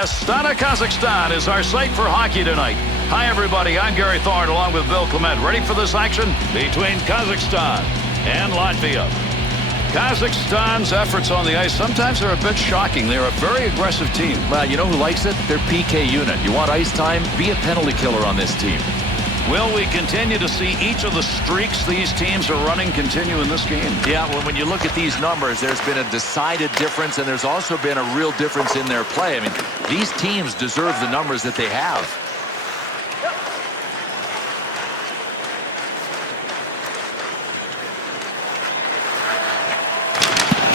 Astana, Kazakhstan is our site for hockey tonight. Hi, everybody. I'm Gary Thorne along with Bill Clement. Ready for this action between Kazakhstan and Latvia. Kazakhstan's efforts on the ice sometimes are a bit shocking. They're a very aggressive team. Well, you know who likes it? Their PK unit. You want ice time? Be a penalty killer on this team. Will we continue to see each of the streaks these teams are running continue in this game? Yeah, well, when you look at these numbers, there's been a decided difference, and there's also been a real difference in their play. I mean, these teams deserve the numbers that they have.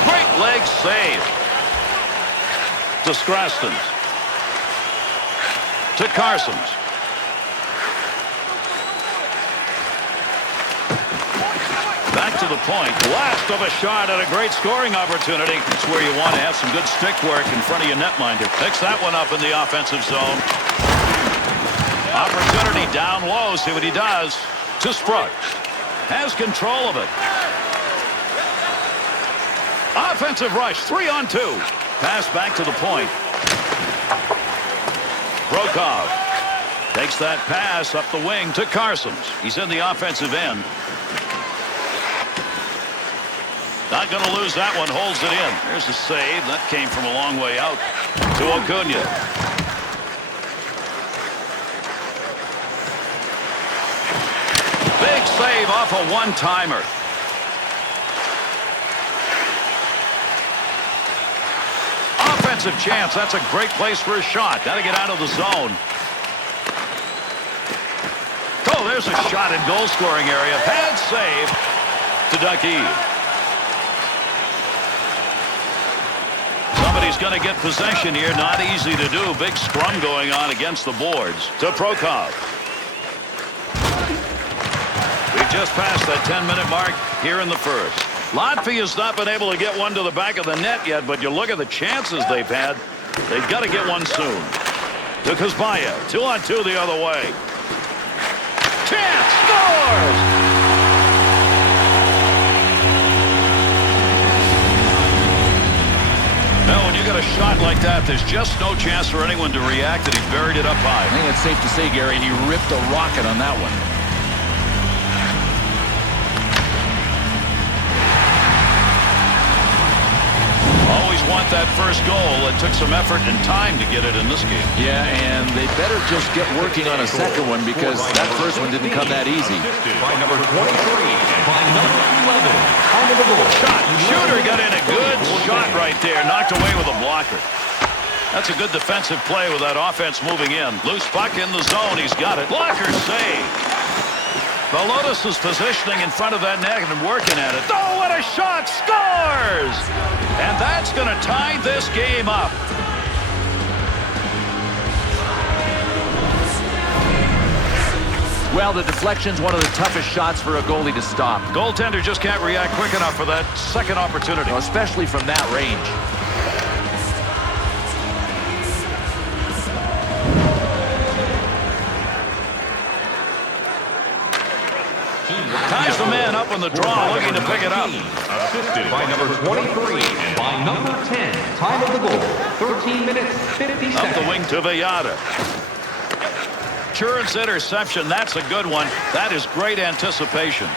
Great leg save. To Scrastons. To Carsons. Back to the point. Blast of a shot at a great scoring opportunity. It's where you want to have some good stick work in front of your netminder. Picks that one up in the offensive zone. Opportunity down low. See what he does. To Sprug. Has control of it. Offensive rush. 3-on-2. Pass back to the point. Brokov takes that pass up the wing to Carsons. He's in the offensive end. Not going to lose that one. Holds it in. There's a save. That came from a long way out to Acuna. Big save off a one-timer. Offensive chance. That's a great place for a shot. Got to get out of the zone. Oh, there's a shot in goal scoring area. Pad save to Ducky. Somebody's going to get possession here. Not easy to do. Big scrum going on against the boards. To Prokop. We've just passed that 10-minute mark here in the first. Latvia's not been able to get one to the back of the net yet, but you look at the chances they've had. They've got to get one soon. To Kuzbaya. 2-on-2 the other way. Chance. Scores! No, when you got a shot like that, there's just no chance for anyone to react, and he buried it up high. I think it's safe to say, Gary, he ripped a rocket on that one. Always want that first goal. It took some effort and time to get it in this game. Yeah, and they better just get working on a second one because that first one didn't come that easy. By number 23, by number 11, time of the goal. Shot. Shooter got in a good shot right there. Knocked away with a blocker. That's a good defensive play with that offense moving in. Loose puck in the zone. He's got it. Blocker save. The Lotus is positioning in front of that net and working at it. Oh, what a shot! Scores! And that's going to tie this game up. Well, the deflection's one of the toughest shots for a goalie to stop. Goaltender just can't react quick enough for that second opportunity. Well, especially from that range. Ties the man up on the draw, looking to pick it up. Assisted by number 23 and by number 10. Time of the goal, 13 minutes, 50 seconds. Up the wing to Villada. Insurance interception, that's a good one. That is great anticipation.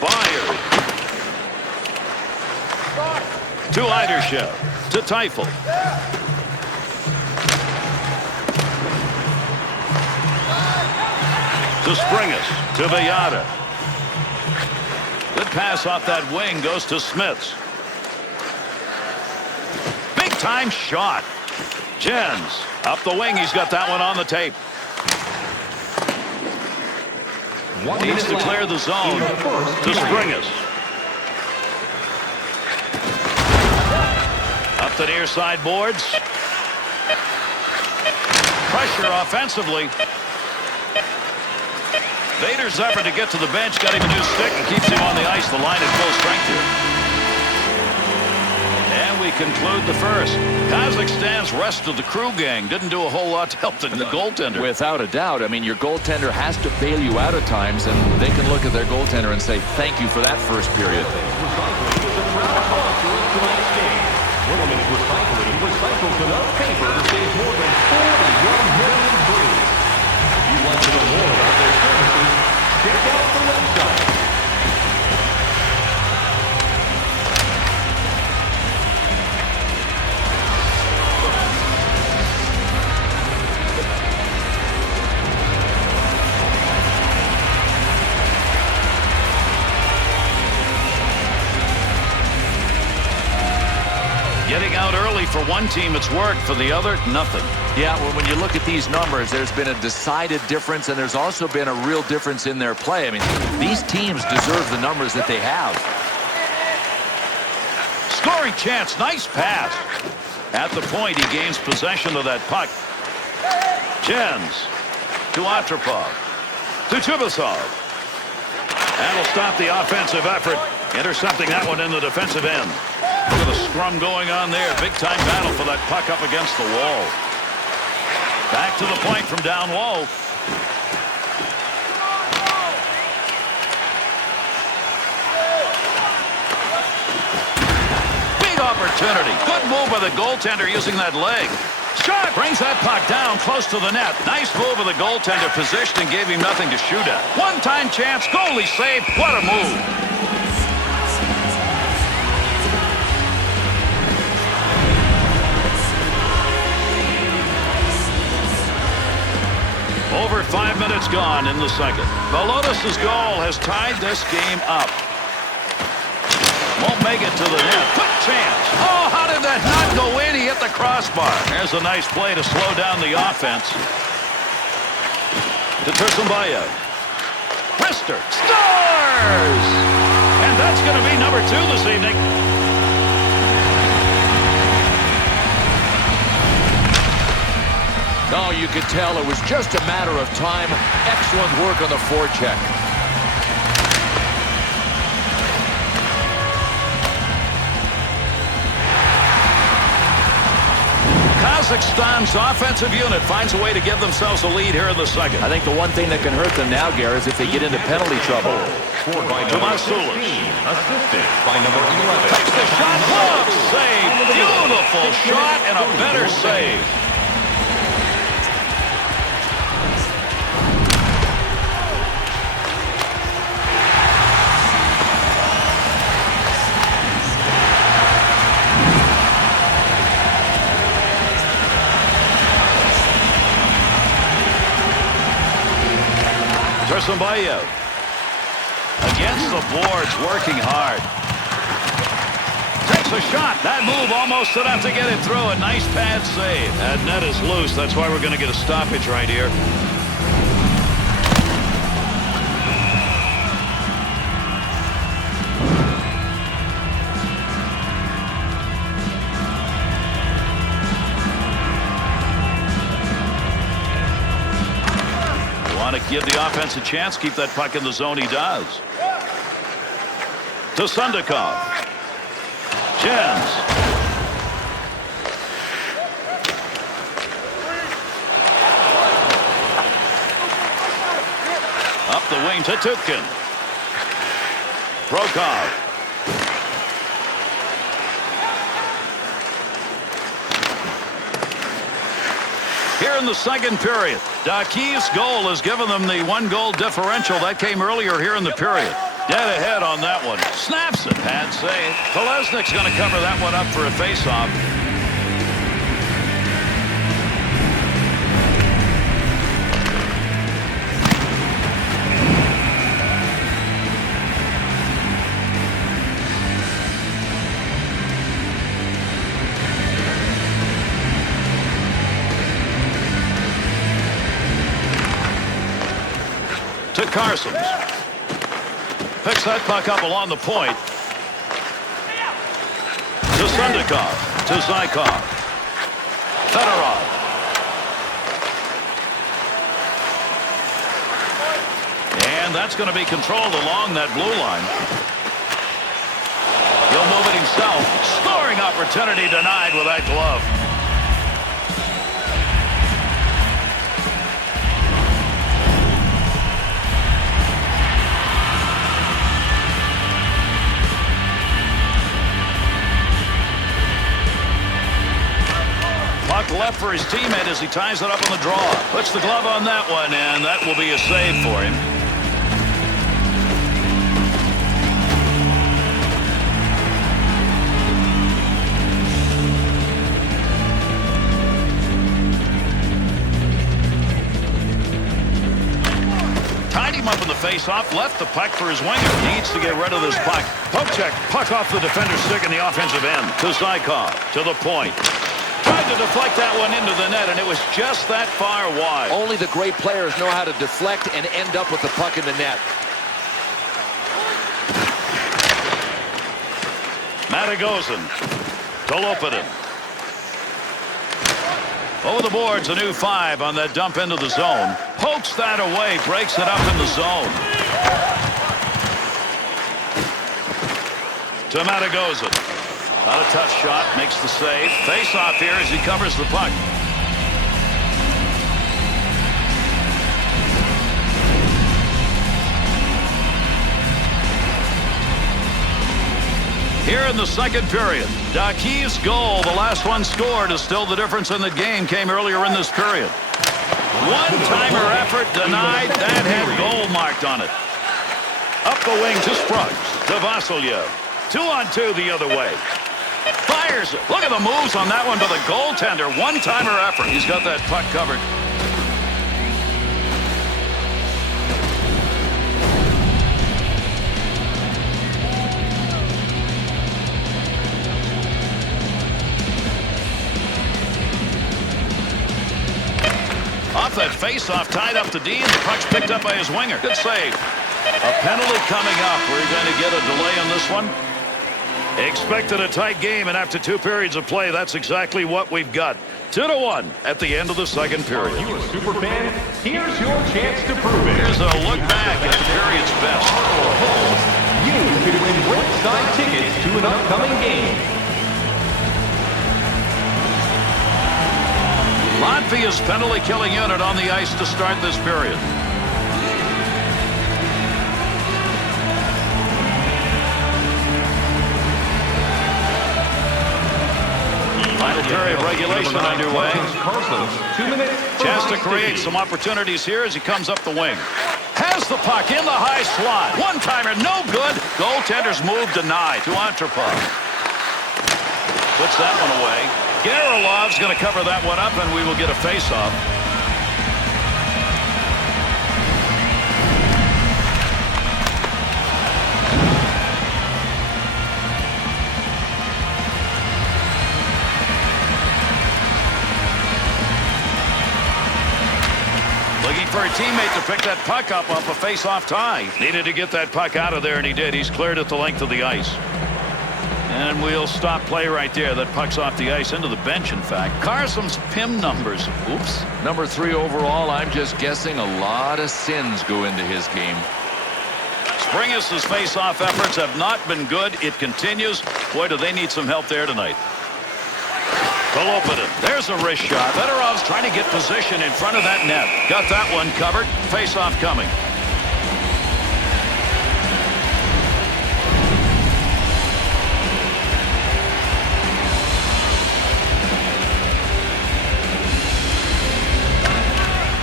Fired. To Eidershev. To Teifel. To Springus. To Villada. Good pass off that wing. Goes to Smits. Big time shot. Jens. Up the wing. He's got that one on the tape. Needs to clear the zone. To Springus. Up the near side boards. Pressure offensively. Vader's effort to get to the bench got him a new stick and keeps him on the ice. The line at full strength here. And And we conclude the first. Kazakhstan's rest of the crew gang didn't do a whole lot to help the goaltender. Without a doubt. I mean, your goaltender has to bail you out at times, and they can look at their goaltender and say, thank you for that first period. Recycling recycles enough paper to save more than 41 million breaks. If you'd like to know more about their services, check out the website. Getting out early for one team, it's worked. For the other, nothing. Yeah, well, when you look at these numbers, there's been a decided difference, and there's also been a real difference in their play. I mean, these teams deserve the numbers that they have. Scoring chance. Nice pass. At the point, he gains possession of that puck. Jens to Atropov. To Chubasov. That'll stop the offensive effort. Intercepting that one in the defensive end. Look at the scrum going on there. Big-time battle for that puck up against the wall. Back to the point from down low. Big opportunity. Good move by the goaltender using that leg. Shot! Brings that puck down close to the net. Nice move of the goaltender. Positioned and gave him nothing to shoot at. One-time chance. Goalie save. What a move. Over 5 minutes gone in the second. Lotus's goal has tied this game up. Won't make it to the net. Quick chance. Oh, how did that not go in? He hit the crossbar. There's a nice play to slow down the offense. To Tursunbayev. Wrister scores! And that's going to be number 2 this evening. No, you could tell it was just a matter of time. Excellent work on the forecheck. Kazakhstan's offensive unit finds a way to give themselves a lead here in the second. I think the one thing that can hurt them now, Gary, is if they get into penalty trouble. Scored by number 16, assisted by number 11. Takes the shot. Glove save. Beautiful shot and a better save. Tursunbayev against the boards, working hard. Takes a shot. That move almost enough to get it through. A nice pad save. That net is loose. That's why we're going to get a stoppage right here. Want to give the offense a chance, keep that puck in the zone. He does. To Sundakov. Jens. Up the wing to Tutkin. Prokov. Here in the second period, Dakiv's goal has given them the 1-goal differential. That came earlier here in the period. Dead ahead on that one. Snaps it. Pad save. Kolesnik's going to cover that one up for a faceoff. To Carsons. Picks that puck up along the point. To Sundakov. To Zykov. Fedorov. And that's going to be controlled along that blue line. He'll move it himself. Scoring opportunity denied with that glove. Puck left for his teammate as he ties it up on the draw. Puts the glove on that one, and that will be a save for him. Tied him up in the face-off, left the puck for his winger. Needs to get rid of this puck. Poke check, puck off the defender's stick in the offensive end. To Zykov, to the point. Tried to deflect that one into the net, and it was just that far wide. Only the great players know how to deflect and end up with the puck in the net. Matagozin to Lopedin. Over the boards, a new 5 on that dump into the zone. Pokes that away, breaks it up in the zone. To Matagozin. Not a tough shot, makes the save. Face-off here as he covers the puck. Here in the second period, Dakiv's goal, the last one scored, is still the difference in the game. Came earlier in this period. One-timer effort denied. That had goal marked on it. Up the wing to Spruggs. To Vasilyev. 2-on-2 the other way. Fires it. Look at the moves on that one by the goaltender. One-timer effort. He's got that puck covered. Off that face-off, tied up to D, and the puck's picked up by his winger. Good save. A penalty coming up. We're going to get a delay on this one. Expected a tight game, and after 2 periods of play, that's exactly what we've got. 2-1 at the end of the second period. Are you a super fan? Here's your chance to prove it. Here's a look back at the period's best. Or home, you could win ringside tickets to an upcoming game. Latvia's penalty killing unit on the ice to start this period. Final period of regulation underway. 2 minutes. Chance to create some opportunities here as he comes up the wing. Has the puck in the high slot. One-timer, no good. Goaltender's move denied to Antropov. Puts that one away. Gerilov's going to cover that one up, and we will get a face-off. Looking for a teammate to pick that puck up off a face-off tie. Needed to get that puck out of there, and he did. He's cleared it the length of the ice. And we'll stop play right there. That puck's off the ice into the bench, in fact. Carson's PIM numbers. Oops. Number 3 overall, I'm just guessing a lot of sins go into his game. Springus' face-off efforts have not been good. It continues. Boy, do they need some help there tonight. Kolopedin. There's a wrist shot. Fedorov's trying to get position in front of that net. Got that one covered. Face-off coming.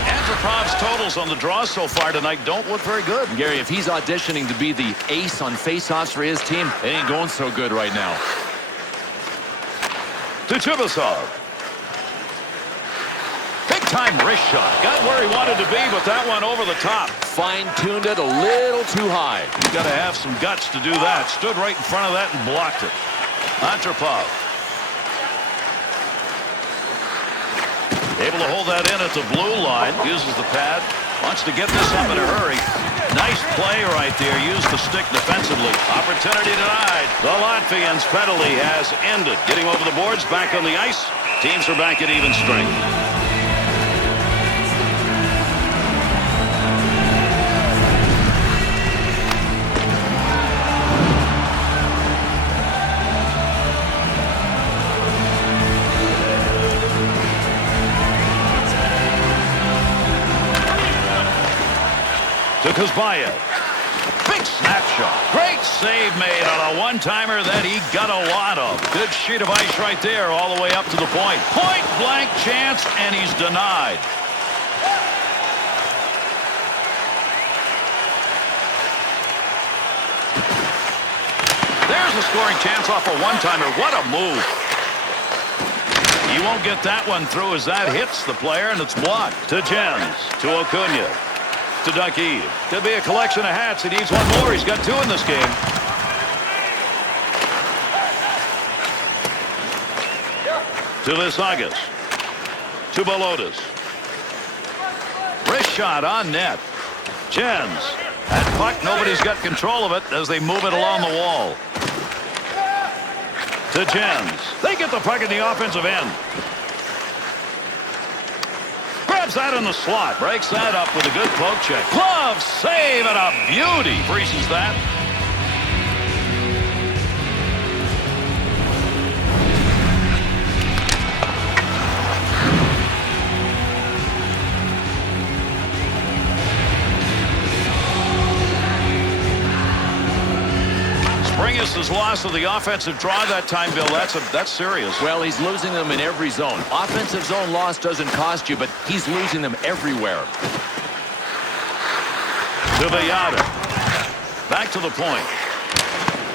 Antroprov's totals on the draw so far tonight don't look very good. Gary, if he's auditioning to be the ace on face-offs for his team, it ain't going so good right now. To Chibasov. Big-time wrist shot. Got where he wanted to be, but that one over the top. Fine-tuned it a little too high. You got to have some guts to do that. Stood right in front of that and blocked it. Antropov. Able to hold that in at the blue line. Uses the pad. Wants to get this up in a hurry. Nice play right there. Used the stick defensively. Opportunity denied. The Latvians' penalty has ended. Getting over the boards, back on the ice. Teams are back at even strength. Kazbayev. Big snapshot. Great save made on a one-timer that he got a lot of. Good sheet of ice right there all the way up to the point. Point-blank chance, and he's denied. There's a scoring chance off a one-timer. What a move. He won't get that one through as that hits the player, and it's blocked. To Jens. To Acuna. To Ducky. Could be a collection of hats. He needs one more. He's got two in this game. To Visagas. To Bolotas. Wrist shot on net. Jens. That puck, nobody's got control of it as they move it along the wall. To Jens. They get the puck in the offensive end. Grabs that in the slot. Breaks that up with a good poke check. Glove save and a beauty. Freezes that. Springus' loss of the offensive draw that time, Bill. That's serious. Well, he's losing them in every zone. Offensive zone loss doesn't cost you, but he's losing them everywhere. To Villada. Back to the point.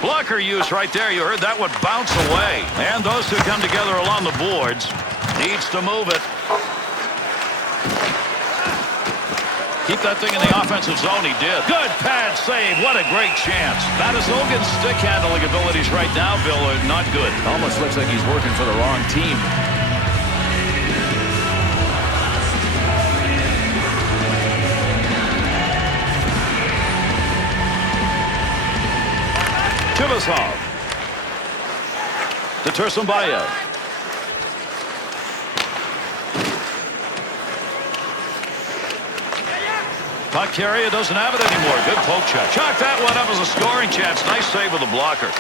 Blocker use right there. You heard that one bounce away. And those two come together along the boards. Needs to move it. Keep that thing in the offensive zone. He did. Good pad save. What a great chance. Hogan's stick handling abilities right now, Bill, are not good. Almost looks like he's working for the wrong team. Chivasov. To Tursunbayev. Puck carrier doesn't have it anymore. Good poke check. Chalk that one up as a scoring chance. Nice save with the blocker.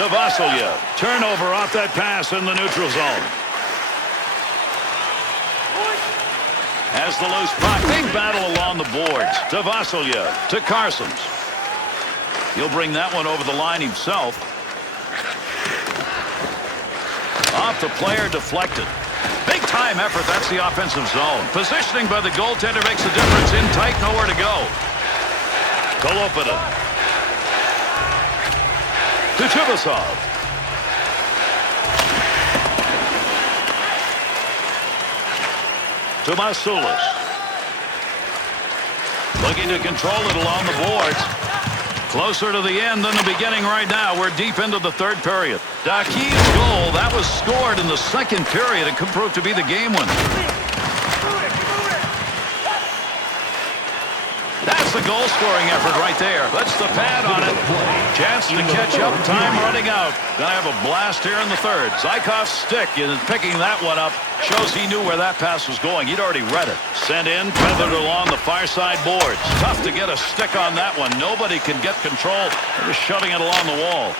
To Vasilyev. Turnover off that pass in the neutral zone. Has the loose puck. Big battle along the boards. To Vasilyev. To Carsons. He'll bring that one over the line himself. Off the player, deflected. Big time effort. That's the offensive zone. Positioning by the goaltender makes a difference. In tight, nowhere to go. Golopina. To Chivasov. To Masulis. Looking to control it along the boards. Closer to the end than the beginning right now. We're deep into the third period. Daki's goal, that was scored in the second period and could prove to be the game winner. That's the goal-scoring effort right there. That's the pad on it. Chance to catch up. Time running out. Gonna have a blast here in the third. Zykov's stick is picking that one up. Shows he knew where that pass was going. He'd already read it. Sent in, feathered along the far side boards. Tough to get a stick on that one. Nobody can get control. They're just shoving it along the wall.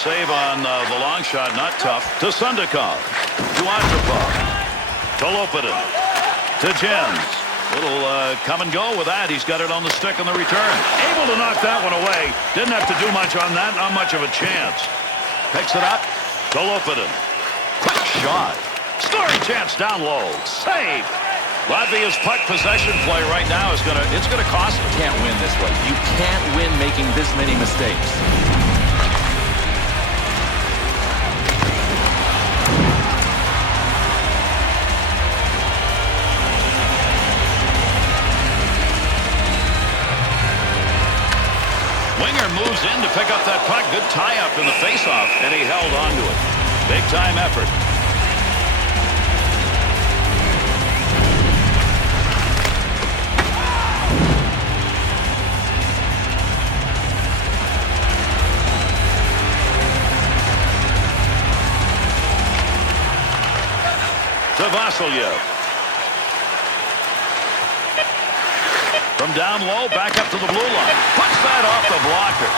Save on the long shot, not tough. To Sundakov. To Antropov. To Lopinin. To Jens. Little come and go with that. He's got it on the stick on the return. Able to knock that one away. Didn't have to do much on that. Not much of a chance. Picks it up. To Lopinin. Quick shot. Scoring chance down low. Save. Latvia's puck possession play right now is gonna cost them. Can't win this way. You can't win making this many mistakes. Winger moves in to pick up that puck. Good tie-up in the face-off, and he held on to it. Big-time effort. To Vasilyev. From down low, back up to the blue line. Puts that off the blocker.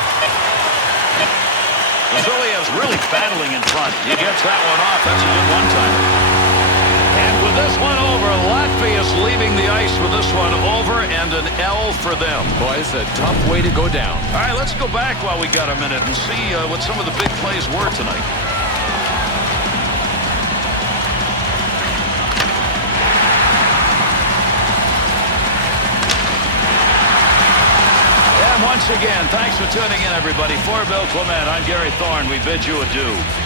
Vasilyev's really battling in front. He gets that one off. That's a good one-timer. And with this one over. Latvia's leaving the ice with this one over and an L for them. Boy, it's a tough way to go down. All right, let's go back while we got a minute and see what some of the big plays were tonight. And once again, thanks for tuning in, everybody. For Bill Clement, I'm Gary Thorne. We bid you adieu.